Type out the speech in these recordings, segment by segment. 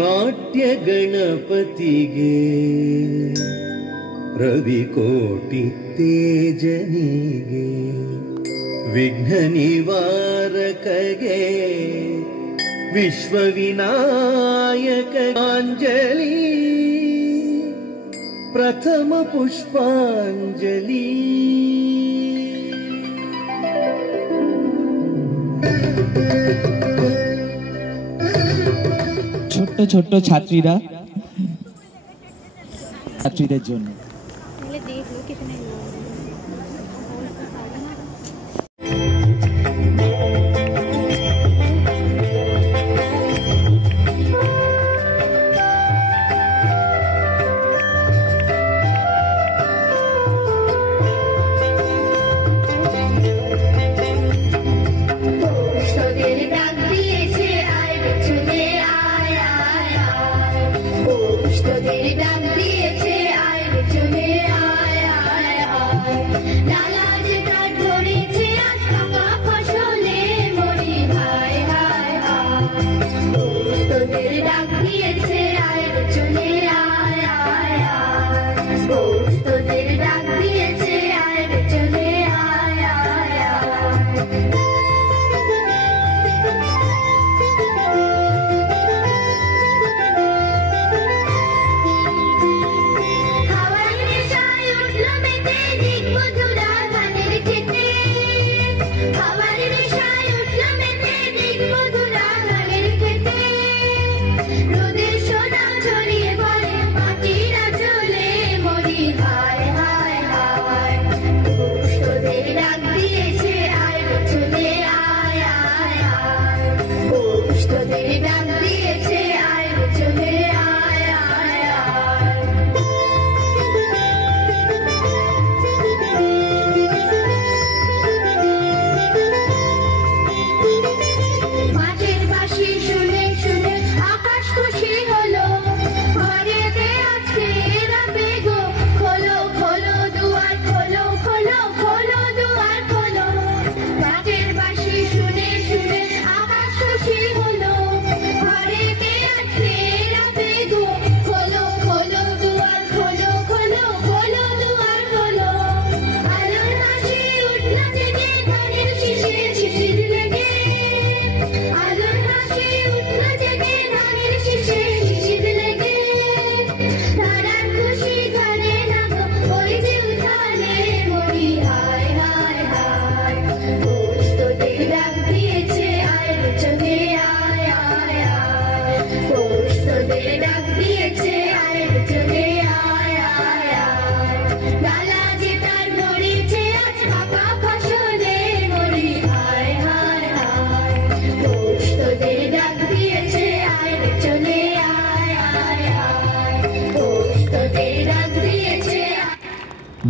नाट्य गणपतिगे रविकोटि तेजनिगे विघ्न निवारकगे विश्वविनायक अंजलि प्रथम पुष्पांजलि ছোট্ট ছোট্ট ছাত্রীরা ছাত্রীদের জন্য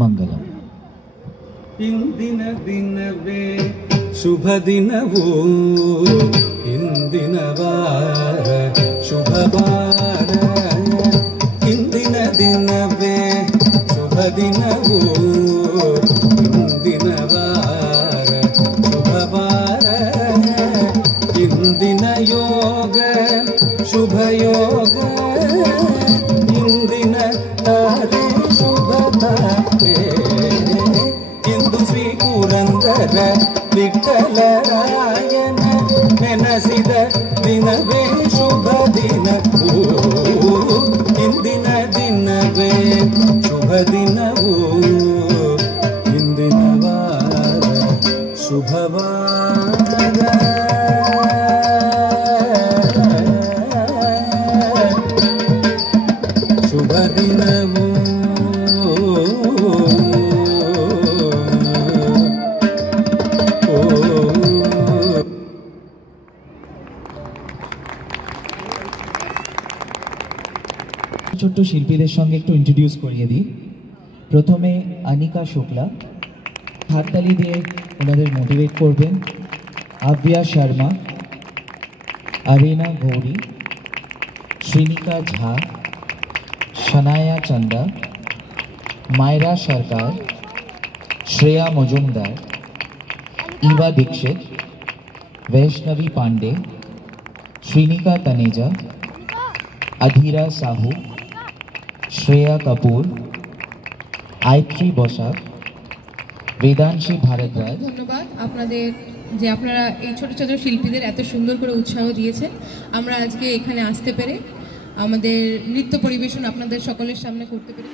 मंगलम इंदिन दिनवे शुभ दिनवो इंदिन वार शुभ वार इंदिन दिनवे शुभ दिनवो इंदिन वार शुभ वार इंदिन योग शुभ योग इंदिन तारे शुभ तारे इंदु श्री पुरंदर विठ्ठलरायन ನೆನಸಿದ ದಿನವೇ ಶುಭ ದಿನವೂ ಇಂದಿನ ದಿನವೇ ಶುಭ ದಿನವೂ ಇಂದಿನ ವಾರ ಶುಭವಾರ ಶುಭ ದಿನವೂ ছোট্ট শিল্পীদের সঙ্গে একটু ইন্ট্রোডিউস করিয়ে দিই। প্রথমে অনিকা শুক্লা, হাততালি দিয়ে ওনাদের মোটিভেট করবেন। আব্বিয়া শর্মা, अरीना गौरी, श्रीनिका झा, शनाया चंदा, मायरा सरकार, श्रेया मजुमदार, ईवा दीक्षित, वैष्णवी पांडे, श्रीनिका तनेजा, अधीरा साहू, श्रेया कपूर, आयत्री बसाक, वेदांशी भारद्वाज। ধন্যবাদ আপনাদের যে আপনারা এই ছোট ছোট শিল্পীদের এত সুন্দর করে উৎসাহ দিয়েছেন। আমরা আজকে এখানে আসতে পেরে আমাদের নৃত্য পরিবেশন আপনাদের সকলের সামনে করতে পেরে